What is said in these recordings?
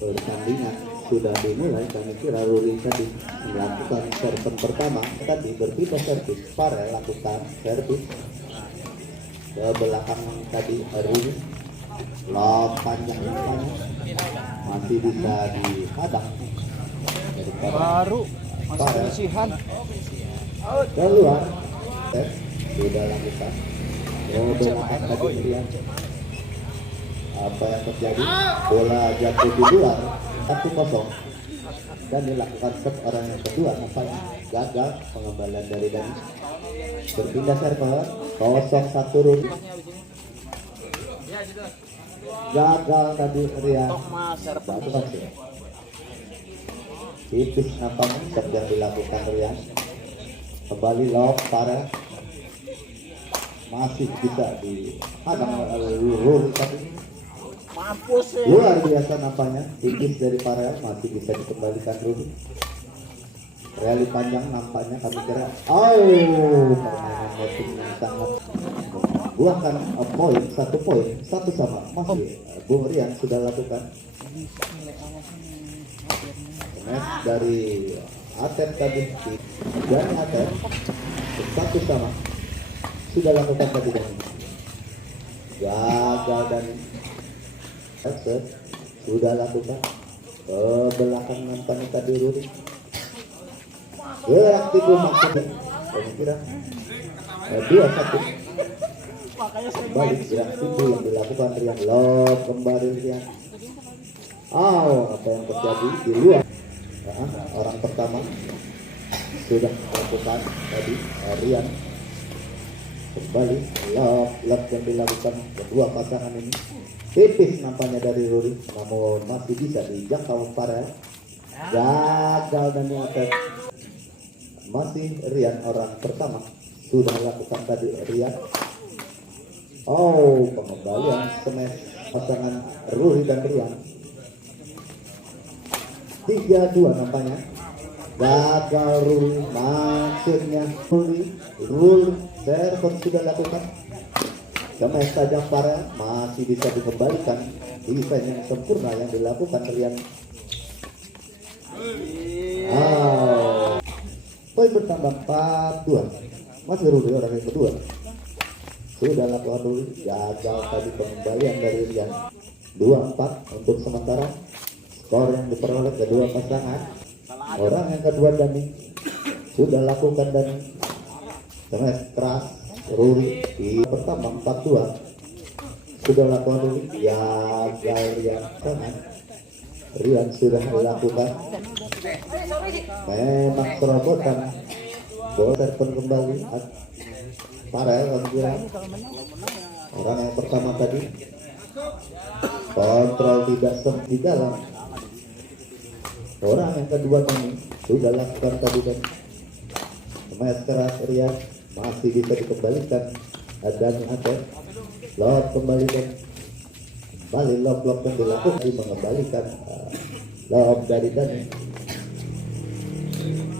Pertandingan sudah dimulai. Kami kira Ruri tadi melakukan servis pertama, tadi berpindah servis. Farel lakukan servis ke belakang tadi Ruri. Lob panjang masih bisa dihadang baru masih penyisihan keluar. Sudah lakukan belakang tadi Rian. Apa yang terjadi? Bola jatuh di luar 1-0 dan dilakukan set orang yang kedua. Nampaknya gagal pengembalian dari Dani. Berpindah server 0-1 Ruri. Gagal tadi Rian. Bagus sih. Tipis nampaknya set yang dilakukan Rian. Kembali lob Farel. Masih bisa dihadang oleh Ruri tadi. mampus sih. Luar biasa nampaknya. Tipis dari Farel masih bisa dikembalikan Ruri. Rally panjang nampaknya kami kira. Permainan netting yang sangat buahkan poin, 1 poin, 1 sama. Masih Bung Rian sudah lakukan. Mes dari Atep tadi dari Atep 1 sama. Sudah lakukan tadi dan gagal dan sudah lakukan ke belakang nampaknya tadi Ruri. Gerak tipu maksudnya. Kami kira 2-1. Balik gerak tipu yang dilakukan Rian. Lob kembali Rian. Apa yang terjadi di luar? Orang pertama sudah melakukan tadi Rian. Kembali lob yang dilakukan kedua pasangan ini. Tipis nampaknya dari Ruri, namun masih bisa dijangkau Farel. Gagal dan atas. Masih Rian orang pertama sudah lakukan tadi Rian. Pengembalian smash pasangan Ruri dan Rian. 3-2 nampaknya. Gagal Ruri, maksudnya Ruri server sudah lakukan. Smash saja Farel masih bisa dikembalikan. Defense yang sempurna yang dilakukan Rian. Poin bertambah 4-2. Masih Ruri orang yang kedua. Sudah lakukan Ruri. Gagal tadi pengembalian dari Rian. 2-4 untuk sementara. Skor yang diperoleh kedua pasangan. Orang yang kedua Dani. Sudah lakukan Dani. Smash keras Ruri di pertama 4-2. Sudah lakukan Ruri. Gagal Rian. Rian sudah melakukan. Memang serobotan. Bola terpon kembali Farel kira. Orang yang pertama tadi kontrol tidak di dalam. Orang yang kedua ini sudah lakukan tadi dan smash keras Rian masih bisa dikembalikan. Dan ada lob kembali dan kembali lob yang dilakukan mengembalikan lob dari Dani.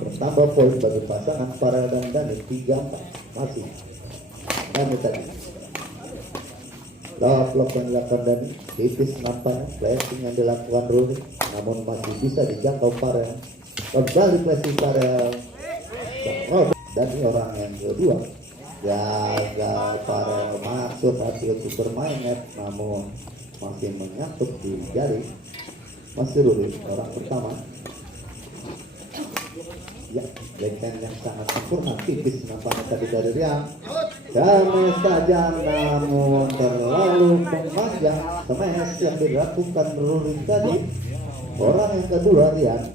Bertambah poin bagi pasangan Farel dan Dani 3-4 masih Dani tadi. Lob yang dilakukan Dani tipis nampaknya. Flashing yang dilakukan Ruri namun masih bisa dijangkau Farel. Kembali flashing Farel. Dani orang yang kedua. Gagal Farel masuk hasil untuk bermain net namun masih menyangkut di jari. Masih Ruri orang pertama. Ya, backhand yang sangat sempurna, tipis nampaknya tadi dari Rian. Smash saja namun terlalu panjang. Smash yang dilakukan Ruri tadi. Orang yang kedua Rian.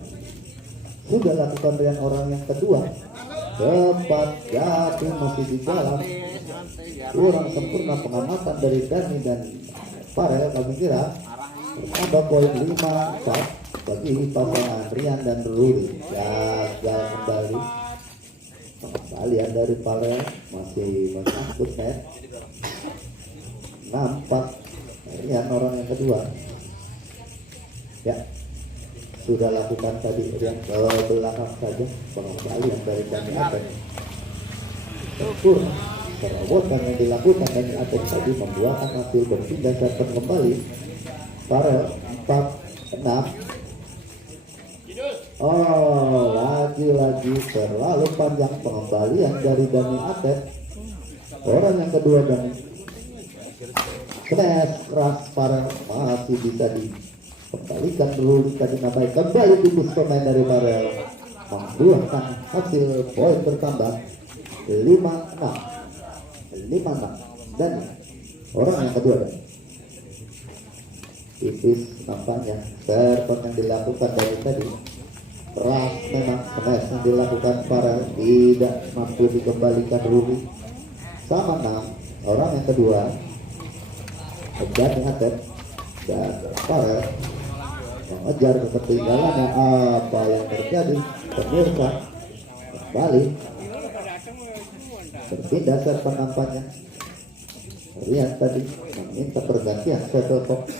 Sudah lakukan Rian orang yang kedua. Cepat jatuh masih di dalam. Kurang sempurna pengamatan dari Dani dan Farel kami kira. Tambah poin 5-4 bagi pasangan Rian dan Ruri. Gagal kembali. Kembalian dari Farel masih menyangkut net. Nampak Rian orang yang kedua. Ya, sudah lakukan tadi Rian ke belakang saja. Pengembalian dari Dani Atep. Sempurna terobosan yang dilakukan Dani Atep tadi membuahkan hasil berpindah server kembali. Farel 4, 6. Oh, lagi-lagi terlalu panjang pengembalian dari Dani Atep. Orang yang kedua Dani. Smash keras Farel masih bisa dikembalikan dulu tadi nabai kembali tipis pemain dari Farel membuahkan hasil poin bertambah 5-6 dan orang yang kedua Dani. Tipis nampaknya serpent yang dilakukan dari tadi keras memang. Smash yang dilakukan Farel tidak mampu dikembalikan Ruby sama 6. Orang yang kedua Dani Atep dan Farel mengejar ketertinggalannya. Apa yang terjadi pemirsa? Kembali berpindah serpent nampaknya. Lihat tadi meminta pergantian Setelpok.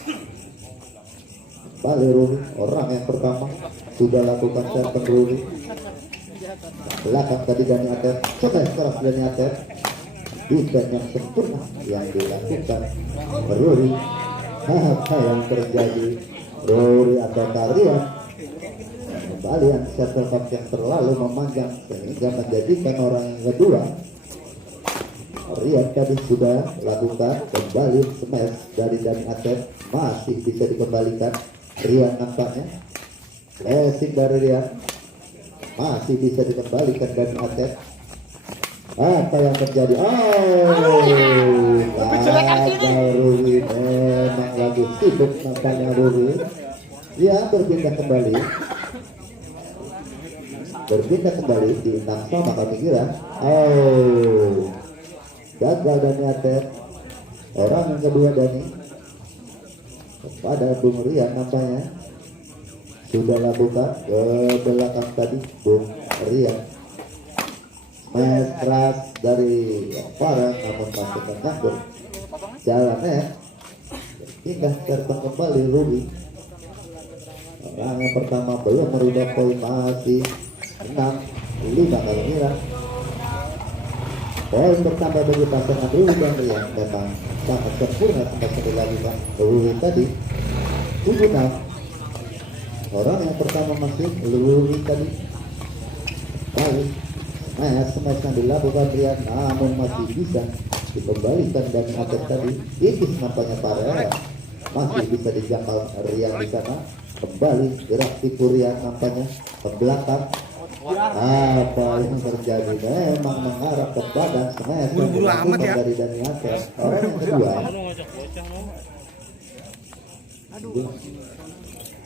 Kembali Ruby, orang yang pertama sudah lakukan serpent Ruby. Belakang tadi Dani Atep, smash keras Dani Atep. Defense yang sempurna yang dilakukan Rory. Apa yang terjadi? Rory atau Tarian kembalian setelpak yang terlalu memanjang sehingga menjadikan orang yang kedua. Rian tadi sudah lakukan kembali smash dari Dani Atep, masih bisa dikembalikan. Rian nampaknya flashing dari Rian masih bisa dikembalikan Dani Atep. Apa yang terjadi? Gagal Ruri, memang lagi sibuk nampaknya Ruri. Dia berpindah kembali di 6 sama kami kira. Gagal Dani Atep. Orang yang kedua Dani kepada Bung Rian nampaknya sudah lakukan ke belakang tadi Bung Rian. Main keras dari Farel namun masih menyangkut jalannya. Hingga serpent kembali Ruby. Orang yang pertama belum merubah poin, masih 6-5 kalau Mira. Poin bertambah bagi pasangan Ruby dan Rian. Memang sangat sempurna sempat dilakukan Ruby tadi 7-6. Orang yang pertama masih Ruby tadi kali. Smash yang dilakukan Rian namun masih bisa dikembalikan dan Atep tadi tipis nampaknya Farel masih bisa dijangkau Rian di sana. Kembali gerak tipu Rian nampaknya ke belakang. Apa yang terjadi? Memang mengarah kepada smash yang dilakukan dari Dani Atep. Orang yang kedua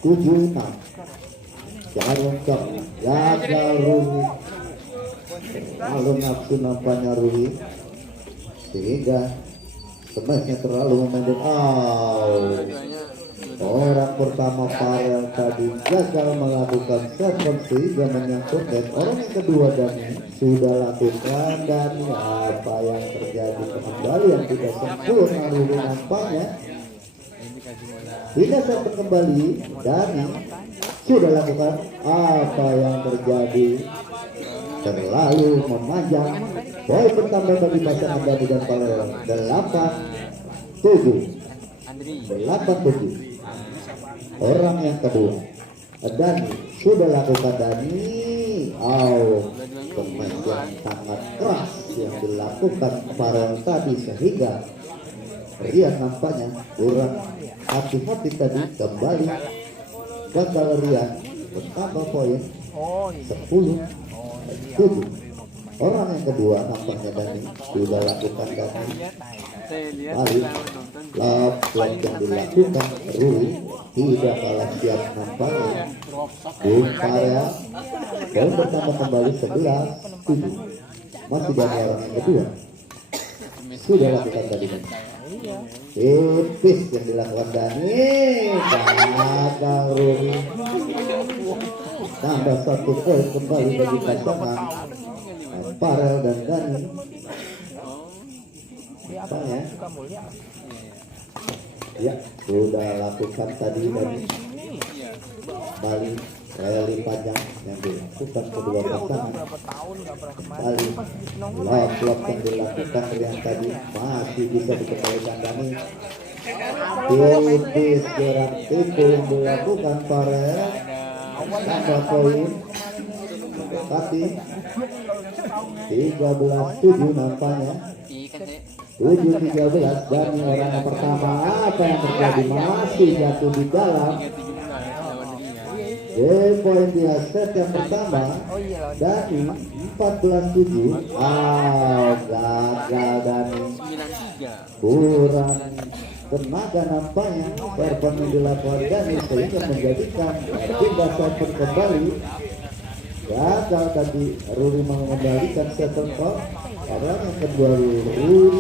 7-6 jarum cok gagal Ruby. Lalu nafsu nampaknya Ruby sehingga smashnya terlalu memendek. Orang pertama Farel tadi gagal melakukan serpent sehingga menyangkut net. Orang yang kedua Dani sudah lakukan dan apa yang terjadi? Kembali yang tidak sempurna Ruby nampaknya. Tidak serpent kembali Dani sudah lakukan. Apa yang terjadi? Terlalu memanjang. Poin bertambah bagi pasangan Dani dan Farel 8-7. Orang yang kedua Dani sudah lakukan Dani. Pemain yang sangat keras yang dilakukan Farel tadi sehingga Rian nampaknya kurang hati-hati tadi. Kembali gagal Rian bertambah poin 10-7. Orang yang kedua nampaknya Dani sudah lakukan Dani. Kali lock yang dilakukan Rui tidak kalah siap nampaknya. Bung Farel poin bertambah kembali 11-7. Masih Dani orang yang kedua sudah lakukan tadi. Tipis yang dilakukan Dani. Gagal Rui. Tambah 1 poin kembali bagi pasangan Farel dan Dani. Ya, sudah lakukan tadi Dani. Kembali rally panjang yang dilakukan kedua pasangan. Kembali lock yang dilakukan yang tadi masih bisa dikembalikan Dani. tipis gerak tipu yang dilakukan Farel. Tambah poin tadi 13-7 nampaknya. 7-13 dan orang yang pertama apa yang terjadi masih jatuh di dalam. Poin dia set yang pertama Dani 14-7. Gagal Dani, kurang tenaga nampaknya server yang dilakukan Dani sehingga menjadikan pindah server kembali. Gagal tadi Ruri mengembalikan server karena yang kedua Ruri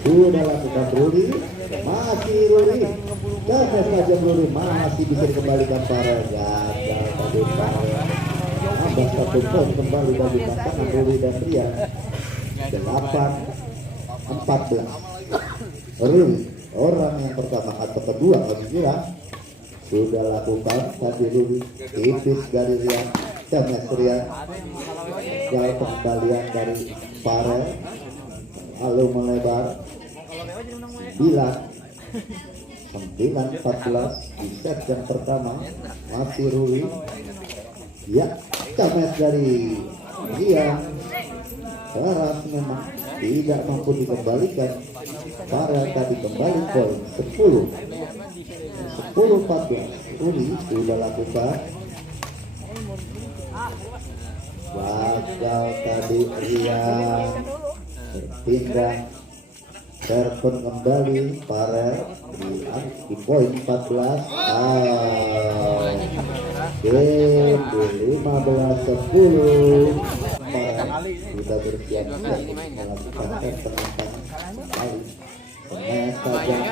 sudah lakukan Ruri, masih Ruri dan saja Ruri masih bisa dikembalikan Farel. Gagal tadi Farel. Nambah 1 poin kembali bagi pasangan Ruri dan Rian. 8-14. Ruri orang yang pertama atau kedua kami kira sudah lakukan tadi Ruri tipis dari Rian dan Rian. Jalan pengembalian dari Farel lalu melebar 9-14 di set yang pertama masih Ruri. Ya, cames dari Rian keras memang tidak mampu dikembalikan. Farel tadi kembali poin 10-14. Ruri sudah lakukan. Gagal tadi Rian berpindah server kembali Farel di poin 14. Game 15-10. Farel sudah bersiap-siap melakukan penantang kembali. Pemain tajam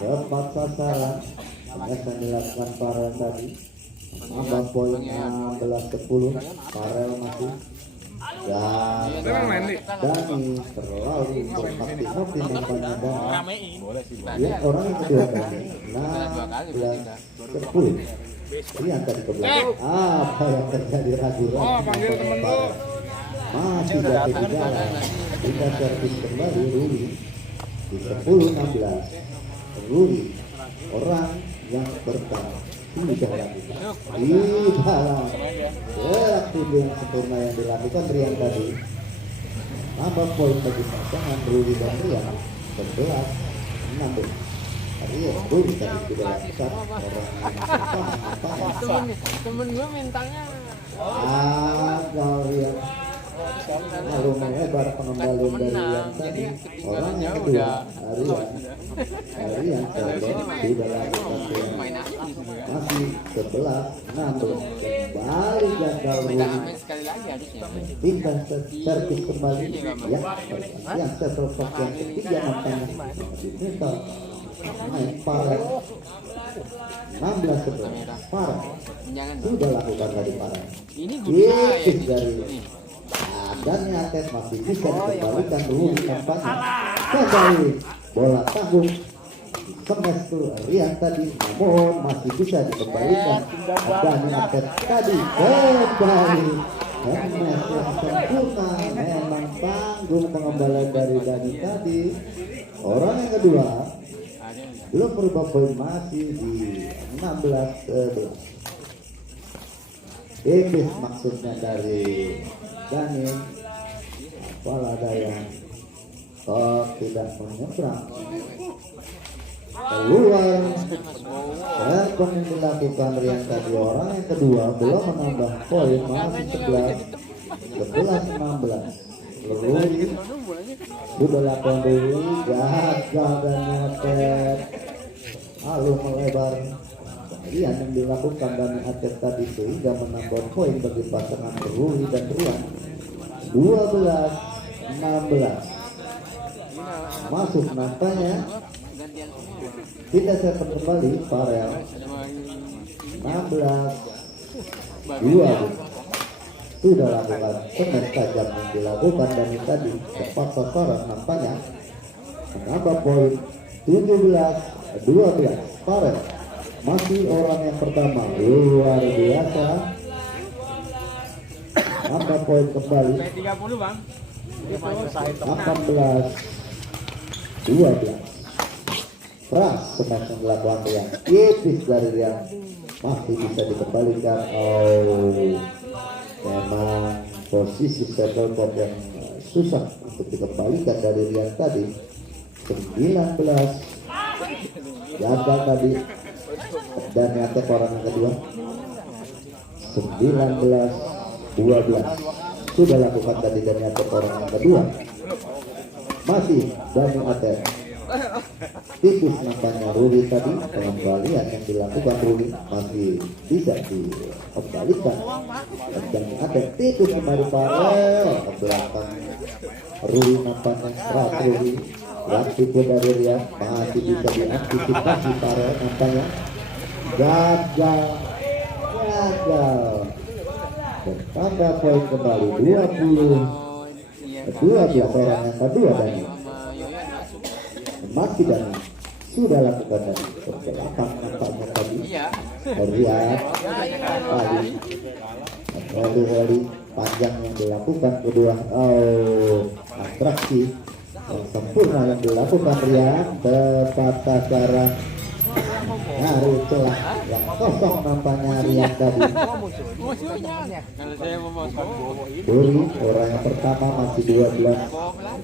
tepat sasaran. Pemain yang dilakukan Farel tadi. Nambah poin 16-10. Farel masih Dani terlalu bermakti-makti nampaknya Dani. Ya, orang yang kedua tadi 16-10. Rian tadi ke belakang. Apa yang terjadi ragu-ragu? Masih jatuh di jalan. Tidak servis kembali Ruri di 10-16. Ruri orang yang pertama sudah lakukan di dalam gerak tubuh yang sempurna yang dilakukan Rian tadi. Nambah poin bagi pasangan Ruri dan Rian 11-16. Ruri tadi sudah lakukan orang temen gue mintanya Rian lalu melebar pengembalian dari Rian tadi. Orang yang kedua Rian tadi sudah lakukan masih 11-16. Kembali gagal Ruri pindah servis kembali ya. Yang setelah yang ketiga nampaknya diminta naik Farel 16-11. Farel sudah lakukan tadi Farel tipis dari dan Atet masih bisa dikembalikan dulu nampaknya. Kembali bola tanggung kemes tuh Rian tadi, namun masih bisa dikembalikan. Dan Atet tadi kembali kemes yang sempurna. Memang tanggung pengembalian dari Dani tadi. Orang yang kedua belum berubah poin, masih di 16-11. Tipis maksudnya dari Dani. Apalah daya tidak menyeberang keluar. Serpong yang dilakukan Rian tadi. Orang yang kedua belum menambah poin, masih 11-16. Ruri sudah lakukan dulu, gagal dan Atet lalu melebar. Rian yang dilakukan dan Atet tadi sehingga menambah poin bagi pasangan Ruri dan Rian 12-16. Masuk nampaknya tidak saya kembali Farel 16-2. Sudah lakukan kemes tajam yang dilakukan dan tadi tepat sasaran nampaknya menambah poin 17-12. Farel masih orang yang pertama, luar biasa. Nambah poin kembali 18-12. keras smash yang dilakukan yang tipis dari Rian, masih bisa dikembalikan. Oh, memang posisi settle point yang susah untuk dikembalikan dari Rian tadi. 19 gagal tadi, dan nyata orang yang kedua. 19-12 sudah lakukan tadi dan nyata orang yang kedua. Masih Dani Ate tipis nampaknya Ruli tadi. Pengembalian yang dilakukan Ruli masih bisa dikembalikan, dan Dani Ate tipis kembali Farel ke belakang. Ruli nampaknya keras Ruli yang tipu dari Rian, masih bisa diantisipasi Farel nampaknya. Gagal bertambah poin kembali 20-12 orang yang kedua. Dani masih Dani sudah lakukan tadi pergerakan nampaknya tadi. Rian rally panjang yang dilakukan kedua. Oh, atraksi yang sempurna yang dilakukan Rian, tepat sasaran, nyari celah yang kosong nampaknya Rian tadi. Ruli orang yang pertama masih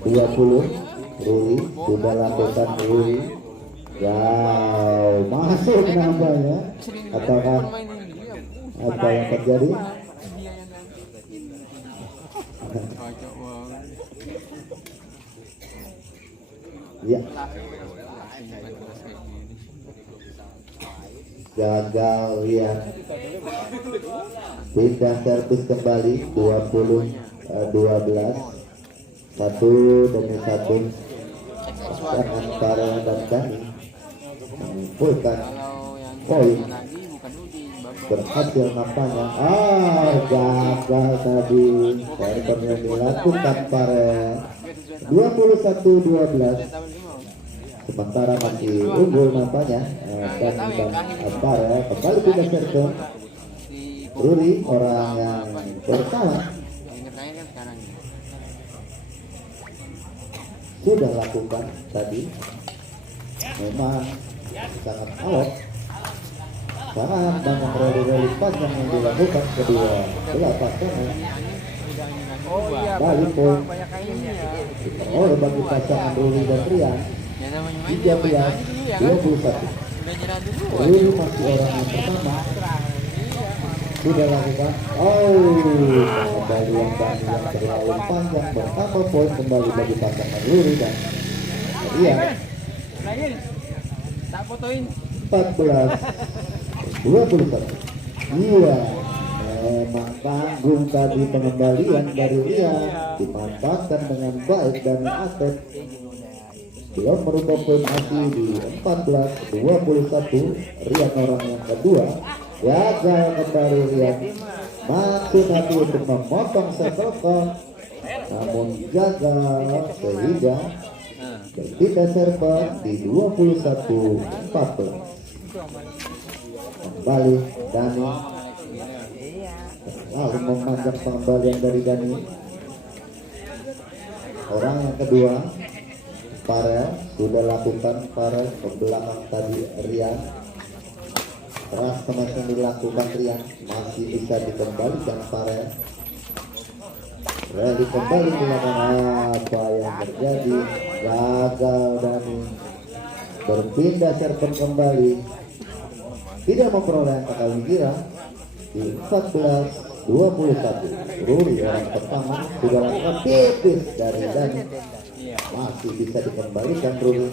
12-20. Ruli sudah lakukan. Ruli masuk nampaknya. Apakah apa yang terjadi? Ya, gagal Rian. Pindah servis kembali 20-12, satu demi satu. Pasangan Farel dan Dani mengumpulkan poin, berhasil nampaknya. Gagal tadi server yang dilakukan Farel. 21-12, sementara masih unggul nampaknya. Dan Farel kembali pindah server. Ruli orang yang pertama sudah lakukan tadi. Memang sangat alot, sangat banyak rally panjang yang dilakukan kedua belah pasangan. Balik poin oleh bagi pasangan Ruli dan Rian 13-21. Ruli masih orang yang pertama sudah lakukan. Kembali yang Dani yang terlalu panjang, bertambah poin kembali bagi pasangan Ruli dan Rian. 14-21. Iya, memang tanggung tadi pengembalian dari Rian, dimanfaatkan dengan baik Dani Atlet. Belum merubah poin masih di 14-21. Rian orang yang kedua. Gagal kembali Rian, maksud hati untuk memotong settle, namun gagal sehingga berpindah server di 21-14. Kembali Dani, lalu memanjang pengembalian dari Dani. Orang yang kedua Farel sudah lakukan. Farel ke belakang tadi Rian. Keras teman yang dilakukan Rian, masih bisa dikembalikan Farel. Rally kembali dilakukan. Apa yang terjadi? Gagal Dani, berpindah server kembali, tidak memperoleh angka kali kira di 14-21. Ruli orang pertama sudah lakukan tipis dari Dani, masih bisa dikembalikan Ruli.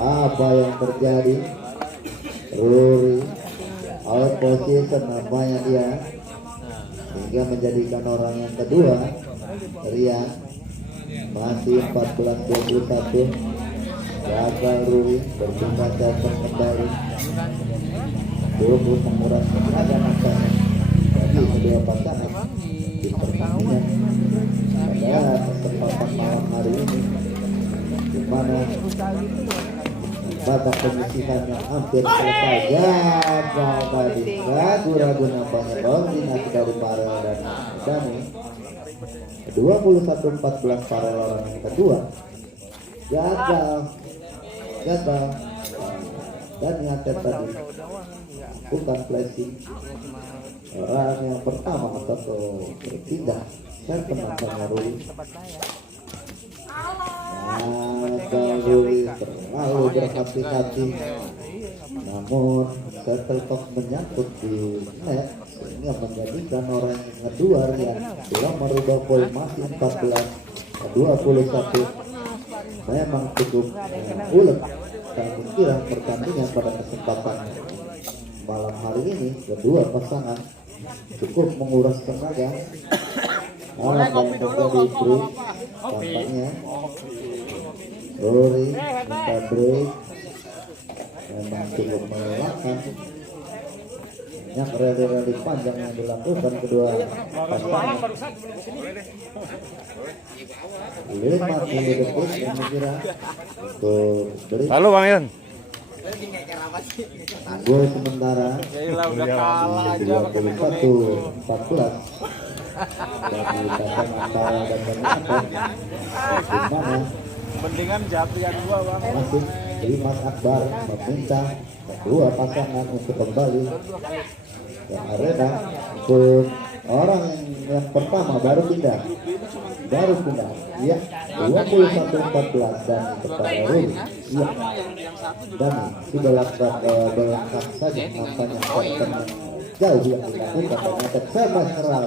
Apa yang terjadi? Ruli out position namanya dia, hingga menjadikan orang yang kedua Rian. Masih 14-21. Gagal Ruli, berpindah server kembali. 20 penguras ada nampaknya bagi kedua pasangan di pertandingan pada kesempatan malam hari ini, di mana babak penyisihan yang hampir selesai. Gagal tadi, ragu-ragu nampaknya koordinasi dari Farel dan Dani. 21-14 Farel orang yang kedua. Gagal gagal. Dan nyatet tadi bukan flashing. Orang yang pertama atau berpindah saya penantangnya Ruli. Ruli terlalu berhati-hati, namun setelkok menyangkut di net sehingga menjadikan orang yang kedua yang telah merubah poin masih 14-21. Memang cukup ulet dan kira pertandingan pada kesempatan malam hari ini. Kedua pasangan cukup menguras tenaga. Malah yang terjadi break tampaknya Rory minta break, memang cukup melelahkan. Banyak rally-rally panjang yang dilakukan kedua pasangan. 50 detik yang dikira untuk break. Halo Bang Yon. Gol sementara udah kalah aja pakai 21-14 dari pasangan Tara dan Bernardo. Dimana mendingan Japrian gua Bang. masih Dimas Akbar meminta kedua pasangan untuk kembali ke arena untuk orang yang pertama baru pindah ya 21-14 dan kepada Ruli ya dan sudah berlengkap saja nampaknya konten jauh yang dilakukan dan atas sama keras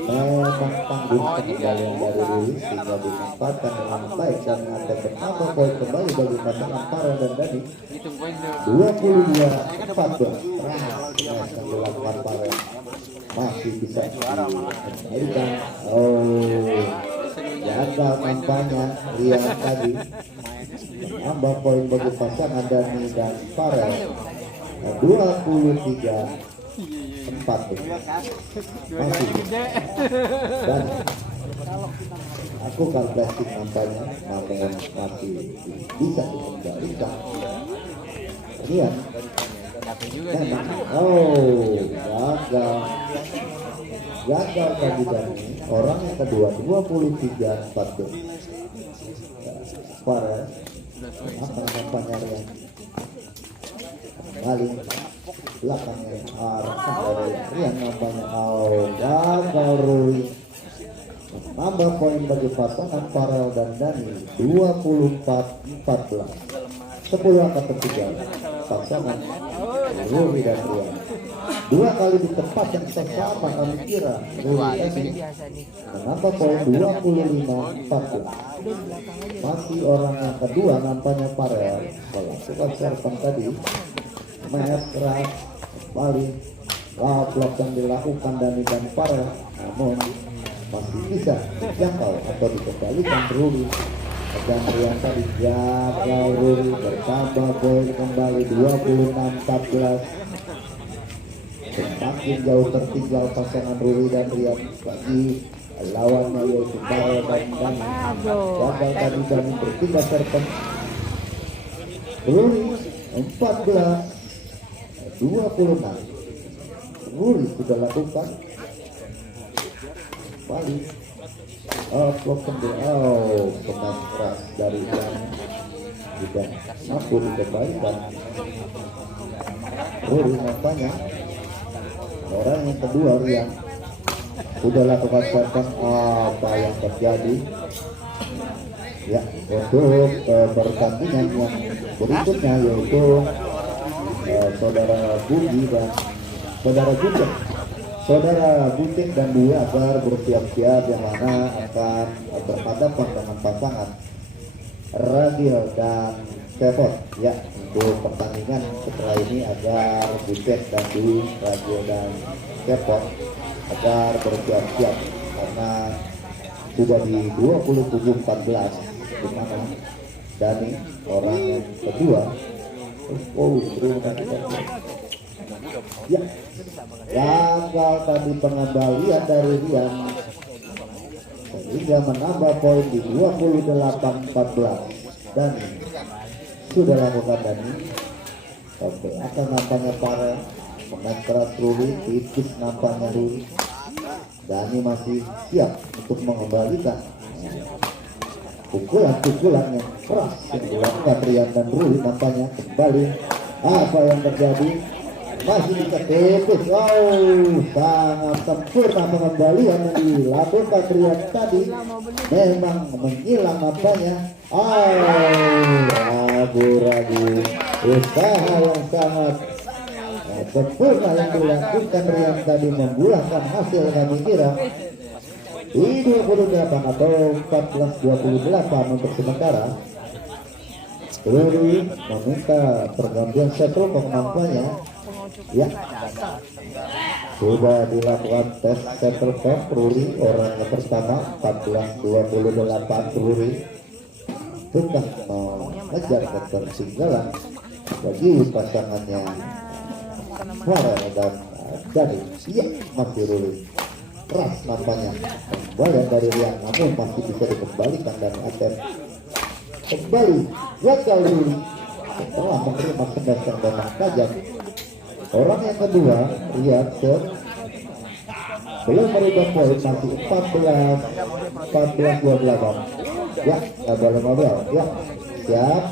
memang tanggung pengendalian dari Ruli sehingga dimanfaatkan dengan baik dan ada pertama poin kembali bagi pasangan Farel dan Dani 22-14 yang dilakukan Farel masih bisa dikembalikan. Gagal nampaknya Rian tadi menambah poin bagi pasangan Dani dan Farel 23-4 masih dan aku kan plastik nampaknya namun masih bisa dikembalikan. Rian gagal tadi Dani. Orang yang kedua 23-14 Farel apa nampaknya Rian kembali belakangnya arah dari Rian nampaknya gagal Ruli menambah poin bagi pasangan Farel dan Dani 24-14 10 angka tertinggal pasangan Ruli dan Rian. Dua kali di tempat yang sama kami kira Ruli ini menambah poin 25-14. Masih orang yang kedua nampaknya Farel melakukan serban tadi main keras kembali blok yang dilakukan Dani dan Farel, namun masih bisa dijangkau atau dikembalikan Ruli dan Rian tadi gagal. Ruli bertambah poin kembali 26-14. Semakin jauh tertinggal pasangan Ruli dan Rian bagi lawannya yaitu Farel dan Dani. Gagal tadi Dani berpindah serpen. Ruli 14-26. Ruli sudah lakukan balik blok pemain keras dari Dani juga mampu dikembalikan. Ruli nampaknya orang yang kedua yang sudah lakukan serban. Apa yang terjadi ya untuk pertandingan yang berikutnya yaitu saudara Budi dan saudara Bucek dan Dwi agar bersiap-siap yang mana akan berhadapan dengan pasangan Radio dan Kepot ya untuk pertandingan setelah ini agar Bucek dan Dwi, Radio dan Kepot agar bersiap-siap karena sudah di 27-14 di mana Dani orang yang kedua ya gagal tadi pengembalian dari Rian sehingga menambah poin di 28-14 dan sudah lakukan Dani. Oke, akan nampaknya Farel pemain keras Ruli, tipis nampaknya Ruli. Dani masih siap untuk mengembalikan pukulan yang keras yang dilakukan Rian dan Ruli nampaknya kembali. Apa yang terjadi? Masih bisa tepis. Oh, sangat sempurna pengembalian yang dilakukan Rian tadi. Memang menghilang apanya. Ragu-ragu. Usaha yang sangat sempurna yang dilakukan Rian tadi membuahkan hasil kami kira di 28 atau 14-28 untuk sementara. Ruli meminta pergantian settle pengamannya. Ya, sudah dilakukan tes settle back Ruli orang yang pertama 14-28. Ruli sudah mengejar ketertinggalan bagi pasangannya Farel dan Dani. Iya, masih Ruli keras nampaknya kembali dari Rian, namun masih bisa dikembalikan dan ATM kembali gagal Ruli setelah menerima sendasan dan tajam. Orang yang kedua Rian belum merubah poin, masih 14-28. Ya, abal-abal. Ya, siap.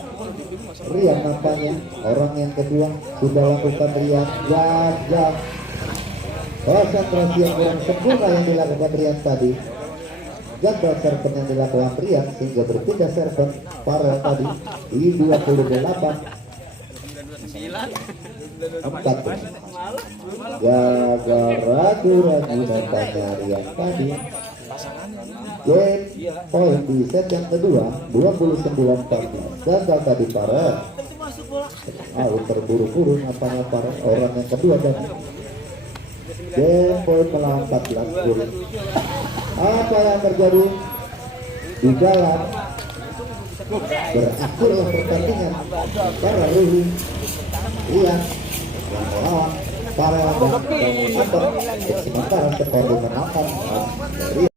Rian nampaknya orang yang kedua sudah lakukan Rian gagal. Konsentrasi yang kurang sempurna yang dilakukan Rian tadi. Gagal serven yang dilakukan Rian sehingga berpindah serven Farel tadi di 28. 4. Gagal ragu-ragu nampaknya Rian tadi. Game point di set yang kedua 29-14. Gagal tadi Farel. Terburu-buru nampaknya Farel orang yang kedua dan game point melawan 14-10. Apa yang terjadi di dalam berakhirnya pertandingan para Ruli Rian yang melawan para dan sementara skor dimenangkan Rian